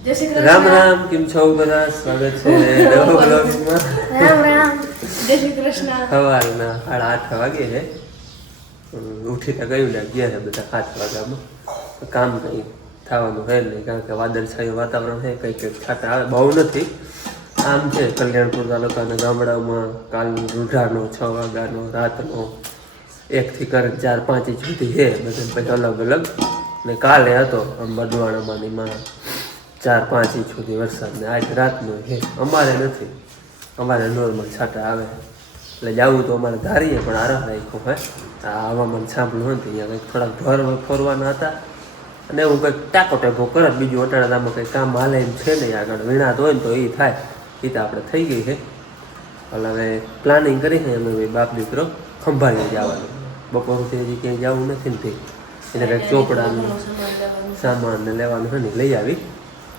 રામ રામ, કેમ છો બધા? સ્વાગત છે નવા બ્લોગમાં. રામ રામ, જય શ્રી કૃષ્ણ. સવારના 8:30 વાગે છે. ઉઠીને ગયું ને ગયા છે બધા 7 વાગ્યામાં. કામ કંઈ થવાનું છે નહીં, કારણ કે વાદળછાયું વાતાવરણ છે, કંઈક છાંટા આવે, બહુ નથી. આમ છે કલ્યાણપુર તાલુકાના ગામડાઓમાં કાલનો રૂઢાનો 6 વાગ્યાનો, રાતનો 1 થી 4-5 ઇંચ સુધી છે, બધા પછી અલગ અલગ. ને કાલે હતો આમ બડવાણામાં ને એમાં 4-5 ઇંચ સુધી વરસાદ. ને આજ રાતનો છે. અમારે નથી, અમારે નોર્મલ છાંટા આવે. એટલે જવું તો અમારે ધારીએ, પણ આરામ રાખ્યો હોય. આ હવામાન સાંભળ્યું હતું અહીંયા કંઈક થોડાક ફરવાના હતા, અને એવું કંઈક ટાકો ટેકો કરે. બીજું અટાણામાં કંઈક કામ હાલે એમ છે નહીં આગળ. વિણાત હોય ને તો એ થાય, એ તો આપણે થઈ ગઈ છે. એટલે હવે પ્લાનિંગ કરી છે અમે બાપ દીકરો ખંભાળીએ જવાનું. બપોરથી હજી ક્યાંય જવું નથી ને, એને કંઈક ચોપડાનું સામાન ને લેવાનું હોય ને લઈ આવી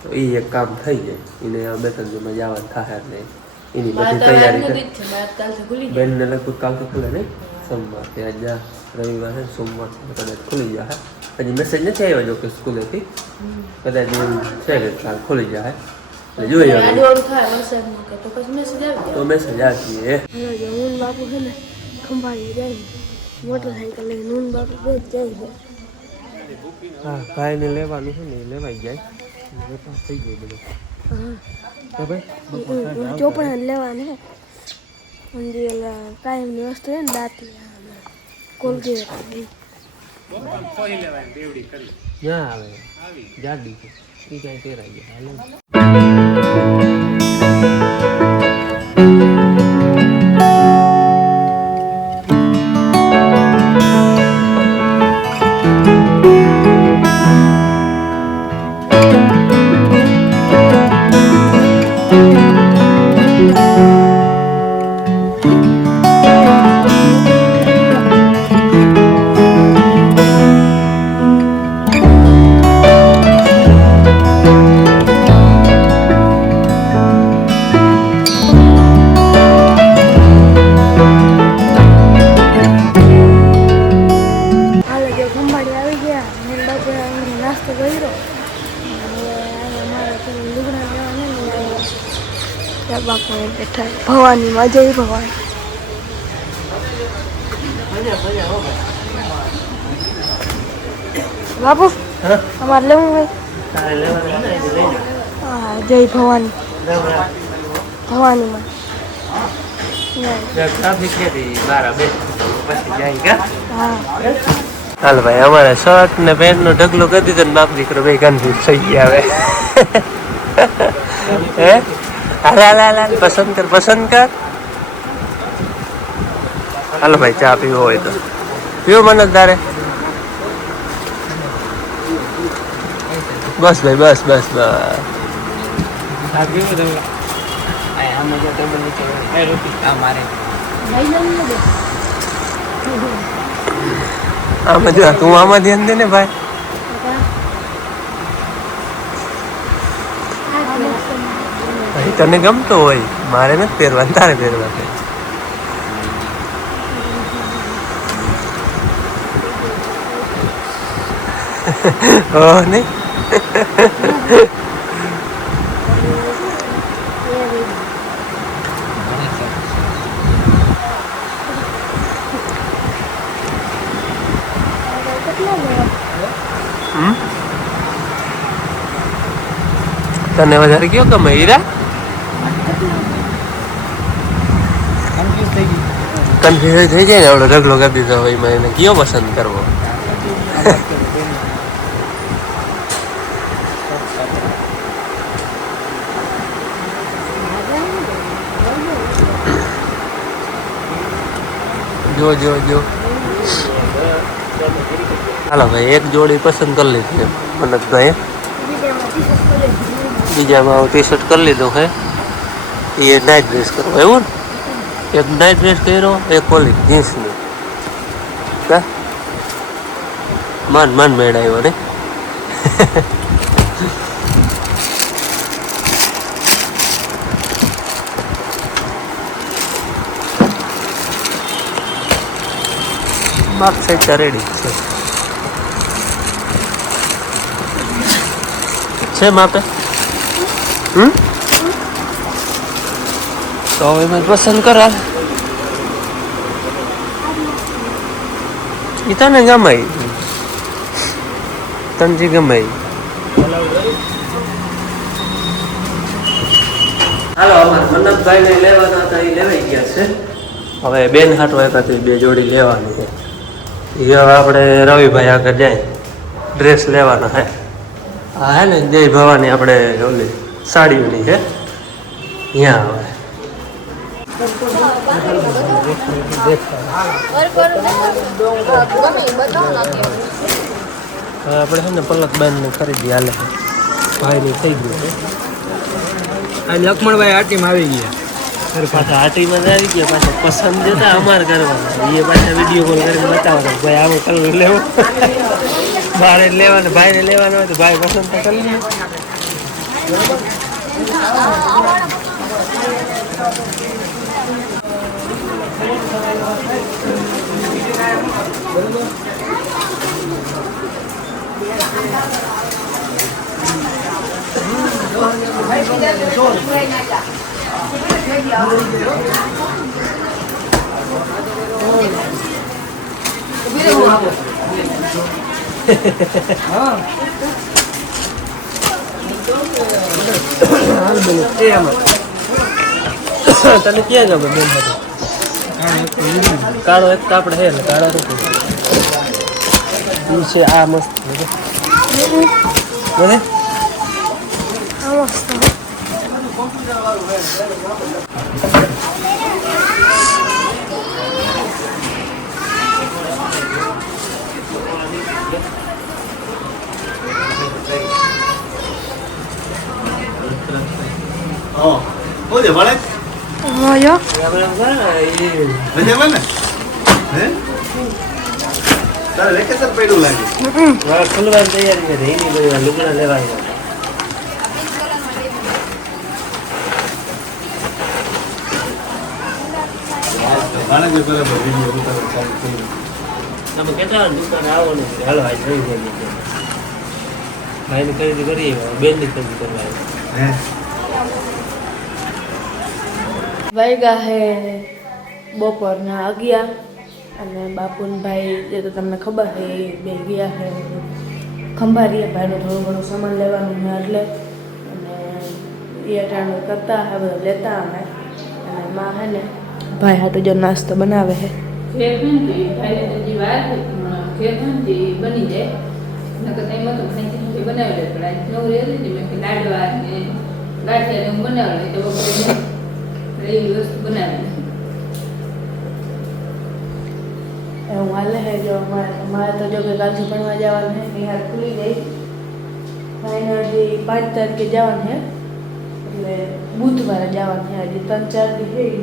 તો એ એક કામ થઈ જાય. એને 2-3 દિવસમાં જવાનું થાય એટલે એની બધી તૈયારી કરી. બેનને લગભગ કાલથી ખુલે નહીં, સોમવારથી આજ રવિવાર છે, સોમવારથી કદાચ ખુલી જાય. હજી મેસેજ નથી આવ્યો જો કે સ્કૂલેથી, કદાચ છે કે કાલ ખુલી જાય. એટલે જોઈએ તો મેસેજ આપીએ. નૂન બાપુ છે ને ખંભાળી જાય, મોટરસાઇકલ લઈને નૂન બાપુ બે જ જાય છે. હા, ભાઈને લેવાનું છે ને એ લેવાઈ જાય, થઈ જાય બધું. ચોપડા લેવાને કાયમની વસ્તુ છે ને, દાંતી કોલગેટ ના આવે જાડી છે એ કાંઈ પહેરાઈ જાય. નાસ્તો કર્યો. બાપુ બેઠા ભવાનીમાં, જય ભવાની. બાપુ અમારે લેવું હોય? હા, જય ભવાની, ભવાનીમાં. હાલ ભાઈ, અમારે શર્ટ ને પેન્ટ નો ઢગલો કરી દીધો ને બાપ દીકરો બે કન્ફ્યુઝ થઈ ગયા હવે. હે હાલ પસંદ કર. હાલો ભાઈ, ચા પીવો હોય તો પીવો. મને તારે બસ ભાઈ, બસ. આમાં જો તું આમાં ધ્યાન દે ને ભાઈ. તને ગમતો હોય, મારે નથી પહેરવાનું, તારે પહેરવા. ઓહ નહીં તને વધારે કયો ગમે હીરા? કન્ફ્યુઝ થઈ જાય ને, આવડો ઢગલો કરી દીધો હોય એમાં, એને કયો પસંદ કરવો? જો હાલો ભાઈ, એક જોડી પસંદ કરી લીધી મનતભાઈ. બીજામાં ટી શર્ટ કરી લીધું છે, એ નાઇટ ડ્રેસ કરવો એવું ને. એક નાઇટ ડ્રેસ કર્યો, એક ઓલી જીન્સની. મન મેળ આવ્યો ને. બાપ સાઈડ રેડી છે માપે. તો હવે મેં પસંદ કરા એ તને ગમે તનજી ગમે હાલો અમારે મન્નતભાઈ ને લેવાના હતા એ લેવાઈ ગયા છે હવે બેન હાટો એકાથી 2 જોડી લેવાની છે એ હવે આપણે રવિભાઈ આગળ જાય ડ્રેસ લેવાના હે હા હે ને જય ભવાની આપણે ઓલી સાડીઓની છે ત્યાં હવે હવે આપણે છે ને પલકબેનને ખરીદી હાલે ભાઈની થઈ ગયું છે આ લક્ષ્મણભાઈ આટીમાં આવી ગયા પાછા આટીમાં આવી ગયા પાછા પસંદ જતા અમારે કરવાના એ પાછા વિડીયો કોલ કરીને બતાવવાના ભાઈ આવો કલર લેવો મારે લેવાનો ભાઈને લેવાનો હોય તો ભાઈ પસંદ તો કરી લે તને ક્યાં ગમે બેન હતું કાળો એક કાપડ હે ને કાળો નથી છે આ મસ્ત બોલે Oye, ¿vale? yo. ¿Vende, vende? Dale, ¿ves que está el pelo largo? ખુલવાની તૈયારી છે એની બધી લુગડા લેવાય Van a que para por vídeo, ruta del carro. તમે કેટલા દુકાન આવવાનું છે હાલો આજ થઈ જાય ભાઈની ખરીદી કરીએ બેનની ખરીદી કરવા વાગ્યા હે બપોરના 11 અને બાપુનભાઈ જે તો તમને ખબર છે એ બે ગયા છે ખંભારીયા ભાઈનું થોડું ઘણું સામાન લેવાનું છે એટલે અને એ અટાણું કરતા હે બધું લેતા અમે અને માં હે ને ભાઈ હાટુ જો નાસ્તો બનાવે છે બની જાય નકર એમાં તો બનાવી લે પણ નવું રહેતું ને મેં લાડવા ને ગાંઠિયા ને હું બનાવી લે તો બપોરે એવી વસ્તુ બનાવી હું હાલે હે જો અમારે તો જો કે કાલથી ભણવા જવાનું છે નિહાર ખુલી જાય ફાઇનલી 5 તારીખે જવાનું છે એટલે બુધવારે જવાનું છે આજે 3-4 દી થઈ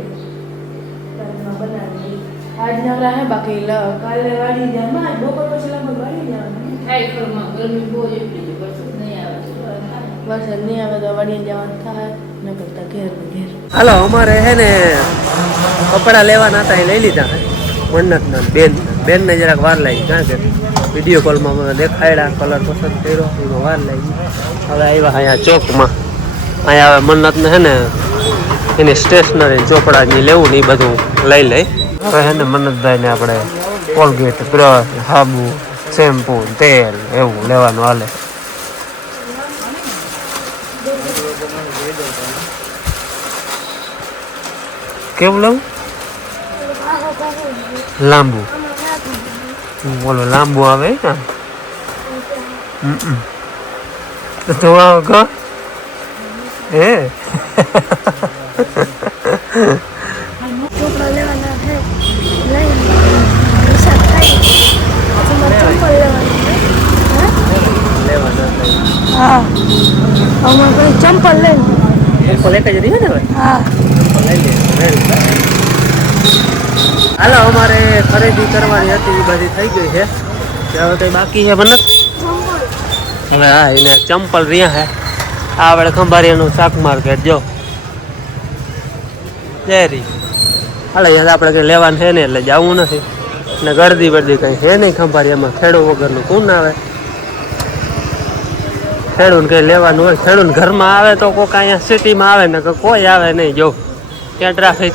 ગયા બનાવી આજ નવરા હે બાકી કાલે વાડી જાય બપોર પછી લગભગ વાડી જવાનું થાય ઘરમાં ગરમી બહુ એટલી છે વરસાદ નહીં આવે વરસાદ નહીં આવે તો વાડી જવાનું થાય ન કરતા ઘેર ને ઘેર હાલો અમારે હે ને કપડા લેવાના હતા એ લઈ લીધા મન્નતના બેનને જરાક વાર લાગી કારણ કે વિડીયો કોલમાં મને દેખાડ્યા કલર પસંદ કર્યો એમાં વાર લાગી હવે આવ્યા અહીંયા ચોકમાં અહીંયા હવે મન્નતને હે ને એની સ્ટેશનરી ચોપડાની લેવું ને એ બધું લઈ લઈ હવે હે ને મન્નતભાઈને આપણે કોલગેટ બ્રશ સાબુ શેમ્પુ તેલ એવું લેવાનું હાલે કેવું લેવું લાંબુ બોલો લાંબુ આવે ને તો થોડા ઘર એ ચોપડા લેવાના છે લઈને વરસાદ થાય હા અમારે કોઈ ચંપલ લઈને ચંપલ એક જ રહી ને હવે હા હાલો અમારે ખરીદી કરવાની હતી એ બધી થઈ ગઈ છે હવે કઈ બાકી છે મને હવે હા એને ચંપલ રહ્યા છે આ આપણે ખંભારિયાનું શાક માર્કેટ જો જયરી હાલે અહીંયા આપણે કંઈ લેવાનું છે ને એટલે જવું નથી ને ગરદી બરદી કંઈ છે નહીં ખંભારિયામાં ખેડો વગરનું કોણ આવે ખેડૂત કંઈ લેવાનું હોય ખેડૂત ઘરમાં આવે તો કોઈક અહીંયા સિટીમાં આવે ને કે કોઈ આવે નહીં જો ત્યાં ટ્રાફિક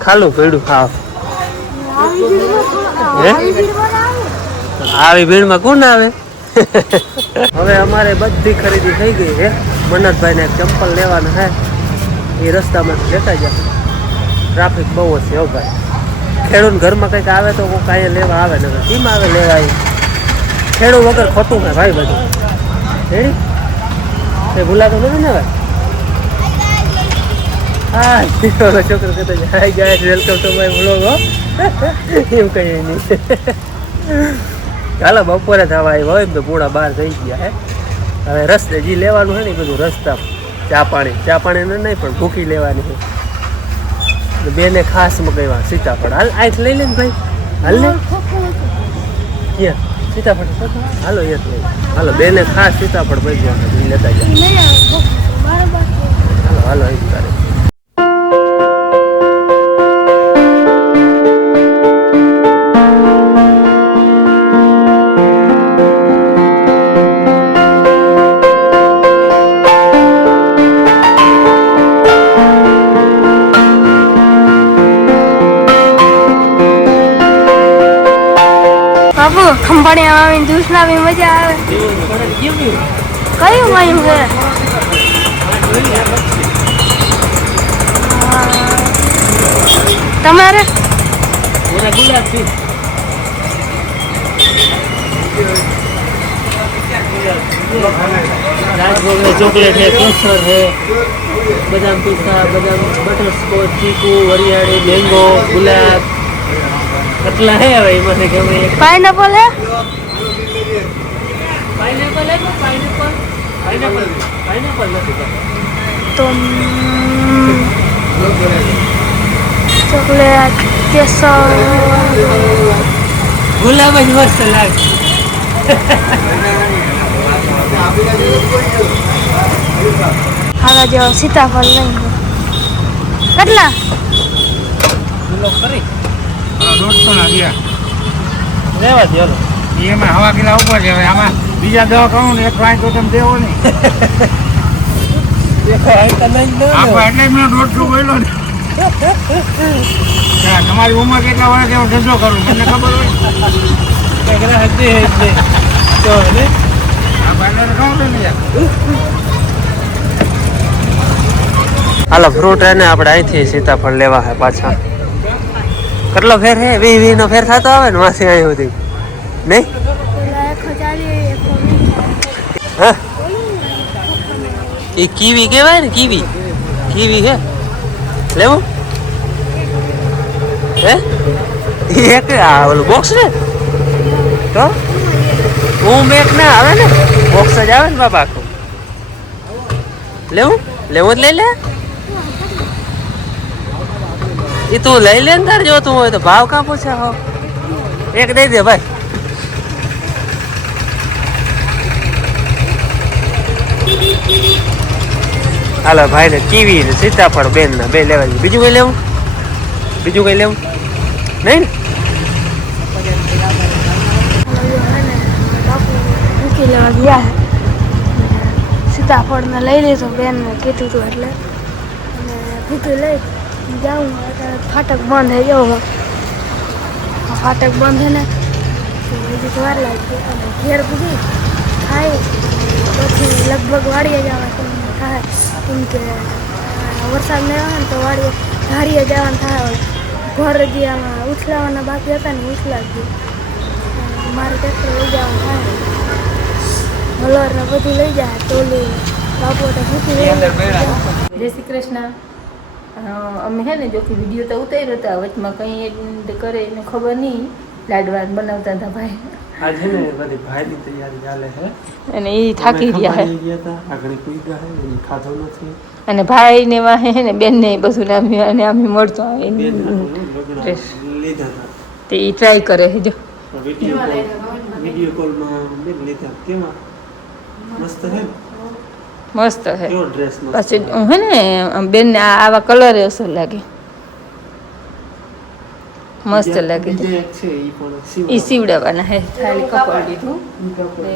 ખાલું પડ્યું ખાવ હે આવી ભીડમાં કોણ આવે હવે અમારે બધી ખરીદી થઈ ગઈ છે મન્નતભાઈને એક ચંપલ લેવાના છે એ રસ્તામાં લેતા જાય ટ્રાફિક બહુ છે હો ભાઈ ખેડૂત ઘરમાં કંઈક આવે તો કોઈ કાંઈ લેવા આવે ને કેમ આવે લેવા એ ખેડૂત વગર ખોટું છે ભાઈ બધું રેડી એ ભૂલાતો નથી ને ભાઈ હા છોકરો કહેતો hi guys welcome to my vlog હો એમ કહીએ નહીં ચાલો બપોરે થવા આવ્યો હોય તો પૂરા 12 થઈ ગયા હે હવે રસ્તે જે લેવાનું છે ને એ બધું રસ્તા ચા પાણી નહીં પણ ભૂખી લેવાની છે બેને ખાસ મગાવ્યા સીતાફળ હાલ આઈથ લઈ લે ને ભાઈ હાલ ને ક્યાં સીતાફળ હાલો એ લઈ હાલો બેને ખાસ સીતાફળ ભાઈ લેતા જાય હાલો હાલો એ કરે ખંભાળિયા આવીને જ્યુસ લાવી મજા આવે કયું વાયું છે તમારે ચોકલેટ है केसर है बदाम पिस्ता बदाम बटर स्कॉच चीकू वरियाળી मैंगो गुलाब કેટલા હે હવે એમાં ગમે પાઇનેપલ હે પાઇનેપલ નથી તો ચોકલેટ કેસર ગુલાબ જ મસ્ત લાગે આવા જેવા સીતાફળ લઈ કેટલા કિલો કરી 150 ના ગયા લેવા દે હાલો એમાં હવા કિલા ઉપર છે હવે આમાં બીજા દવા કહું ને એક વાંચ તો તમે દેવો નહીં આપણે એટલે મેં 150 બોલ્યો ને તમારી ઉંમર કેટલા વર્ષ એવો ધંધો કરું મને ખબર હોય હાલો ફ્રૂટ હે ને આપણે અહીંથી સીતાફળ લેવા હે પાછા કેટલો ફેર હે 20 નો ફેર થતો આવે ને વાસી અહીં સુધી નહીં હા એ કીવી કહેવાય ને કીવી હે લેવું હે એક આ ઓલું બોક્સ ને તો હું મેક ના આવે ને બોક્સ જ આવે ને બાપા આખું લેવું જ લઈ લે એ તું લઈ લે ને તાર જોતું હોય તો ભાવ કાં પૂછે હો એક દઈ દે ભાઈ હાલો ભાઈ ને કીવી ને સીતાફળ બેન ના બે લેવા બીજું કઈ લેવું નહીં ને મૂકી લેવા ગયા સીતાફળ મેં લઈ લીધું બેનને કીધું હતું એટલે અને ભૂકી લઈ જાઉં ફાટક બંધ થઈ જાઉં ફાટક બંધ છે ને બીજી વાર લાગી અને ઘેર પૂરી ખાઈ પછી લગભગ વાડીએ જવા થાય કેમ કે વરસાદ નહીં આવે ને તો વાડીએ ધારીએ જવાનું થાય ઘર જે આમાં ઉછલાવાના બાકી હતા ને ઉછલા જ મારે ટ્રેક્ટર લઈ જવાનું થાય હલર ને બધું લઈ જાય ટોલી બાપુ તો ભૂકી જય શ્રી કૃષ્ણ અમે હે ને જોકે વિડીયો તો ઉતાર્યો હતા વચમાં કંઈ એડ કરે એને ખબર નહીં લાડવા બનાવતા હતા ભાઈ આજે ને બધી ભાઈની તૈયારી ચાલે છે અને એ થાકી ગયા હે ગયા હતા આગળ કોઈ ગયા હે એ ખાધો નથી અને ભાઈ ને વાહે હે ને બેન ને બધું ને અને અમે મળતો આવે લીધા હતા તે એ ટ્રાય કરે છે જો વિડીયો કોલમાં બેન લીધા કેમાં મસ્ત હે મસ્ત હે કેવો ડ્રેસ મસ્ત પછી હે ને બેન ને આવા કલર અસર લાગે મસ્ત લાગે છે બીજો એક છે ઈ પણ એ સીવડાવવાના હે ખાલી કપડ લીધું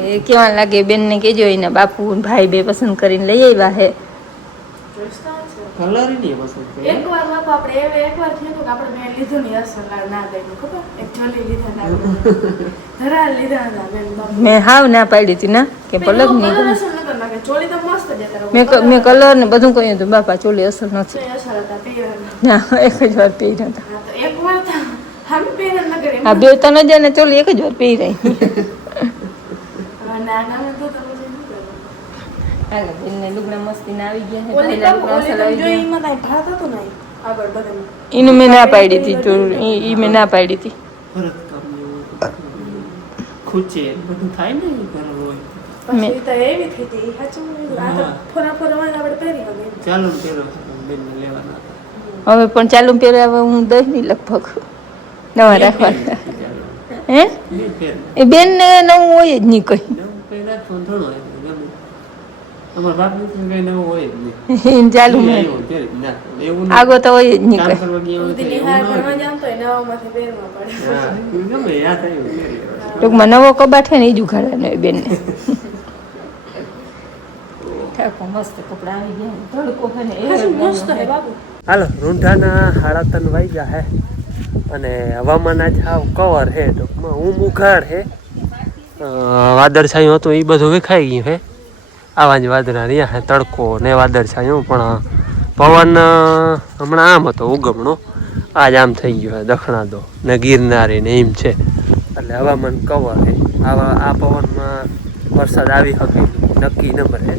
એ કેવા લાગે બેનને કેજો એના બાપુ ને ભાઈ બે પસંદ કરીને લઈ આવ્યા હે કલર નહીં પસંદ કરે એકવાર બાપા આપણે એકવાર થયું હતું કે આપણે મેં લીધું નહીં અસર ના ગયું ખબર એક ચોલી લીધા ના ધરા લીધા હતા બેન બાપુ મેં હાવ ના પાડી હતી ના કે પલક નહીં કલર અસર નતો લાગે ચોલી તો મસ્ત જ હતા મેં કલર ને બધું કહ્યું હતું બાપા ચોલી અસર નથી અસર હતા પહેરવાના ના એક જ વાર પહેર્યા હતા હા તો એકવાર તો હમ પહેરન ન કરે આ બે ત્રણ હજાર ને ચોલી એક જ વાર પહેરાય ના ના તો તમે હાલો બેનને લુગડા મસ્તી ના આવી ગયા ઓલી હે તો જો ઈમાં કાઈ ભાત હતો નહીં આગળ બધે એનું મેં ના પાડી હતી ઈ મેં ના પાડી હતી ભરત કામ ખૂચે બધું થાય ને ઘર હોય પછી તો એવી થઈ હતી સાચું આ તો ફોરા ફોરા વાળા આપણે પહેરી હવે ચાલો ને પેલો બેન લેવાના હતા હવે પણ ચાલુ પહેરાવે હું દઈ નહીં લગભગ નવા રાખવાના હે ફેર એ બેન ને નવું હોય જ નહીં કઈ નવું કઈ રાખો થોડો હોય ગમે અમારા બાપ ની કઈ નવું હોય જ નહીં એને ચાલુ ઈ મેં આવ્યો ત્યારે ના એવું નહીં આગો તો હોય જ નહીં કામ કઈ કરવા ગયા હોય તો ઉદીની એવું હાર ન હોય. ભણવા જામ તો નવામાંથી પહેરવા પડે હા ગમે યાદ આવ્યું ત્યારે ટૂંકમાં નવો કબાટ છે ને એ જ ઉઘાડવાનો એ બેનને ઠાકો મસ્ત કપડા આવી ગયા તડકો છે ને મસ્ત હે બાબુ હાલો રૂંઢાના 3:30 વાગ્યા હે અને હવામાન આજ હાવ કવર હે ટૂંકમાં ઉઘાડ હે વાદળછાયું હતું એ બધું વિખાઈ ગયું હે આવા જ વાદળા રહ્યા હે તડકો ને વાદળછાયું પણ પવન હમણાં આમ હતો ઉગમણો આજ આમ થઈ ગયો હે દખણાદો ને ગિરનારી ને એમ છે એટલે હવામાન કવર હે આ પવનમાં વરસાદ આવી શકે નક્કી ન મળે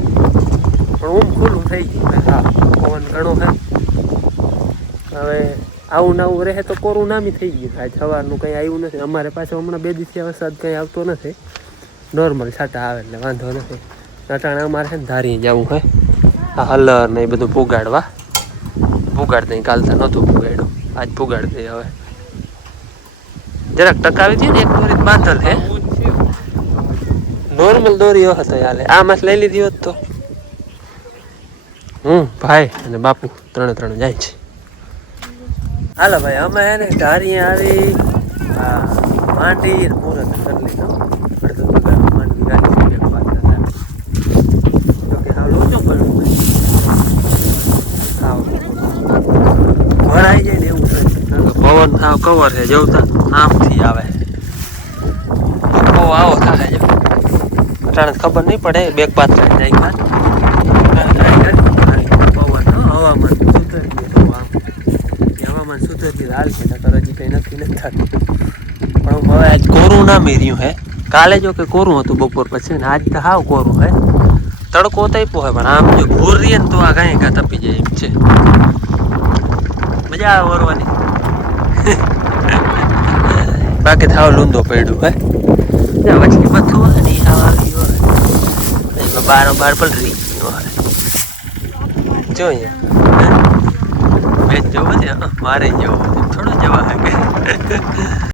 પણ ખુલ્લું થઈ ગયું હે હા પવન ઘણો હે હવે આવું નવું રહે તો કોરું નામી થઈ ગયું આજ સવારનું કંઈ આવ્યું નથી અમારે પાછો હમણાં 2 દિવસથી વરસાદ કંઈ આવતો નથી નોર્મલ છાંટા આવે એટલે વાંધો નથી અટાણે અમારે છે ને ધારી જવું હે આ હલર ને એ બધું પુગાડવા પુગાડ દઈ કાલ તો નહોતું પુગાડ્યું આજ પુગાડ દઈ હવે જરાક ટકાવી દઈએ ને એક દોરી બાંધલ હે નોર્મલ દોરી હતો યાર આમાં લઈ લીધી હોત તો હું ભાઈ અને બાપુ ત્રણે જાય છે હાલો ભાઈ અમે હે ને ધારી આવી માંડી મુહૂર્ત કરી લીધો અડધો કલાક માંડી ગાડી એક વાત કે હા લોચો કરવું ભરાઈ જાય ને એવું છે પવન થાવ કવર છે જવતા આમથી આવે બહુ આવો થાય જો અટાણે ખબર નહીં પડે બેગ પાત્ર જાય બાદ પવન હવામાન સુધરી ગયું આમ હવામાન સુધરી હાલ છે નકર હજી કંઈ નક્કી નથી થતું પણ હવે આજ કોરું ના મેર્યું હે કાલે જો કે કોરું હતું બપોર પછી ને આજ તો હાવ કોરું હે તડકો તપ્યો હોય પણ આમ જો ભૂર રહીએ ને તો આ કાંઈ કાં તપી જાય એમ છે મજા આવે વરવાની બાકી થાવ લૂંદો પડ્યું હે વચલી મથું હોય ને હાવ આવી હોય બાર પલરી ગયો હોય જો અહીંયા મેચ જોવો છે મારે જવું થોડું જવા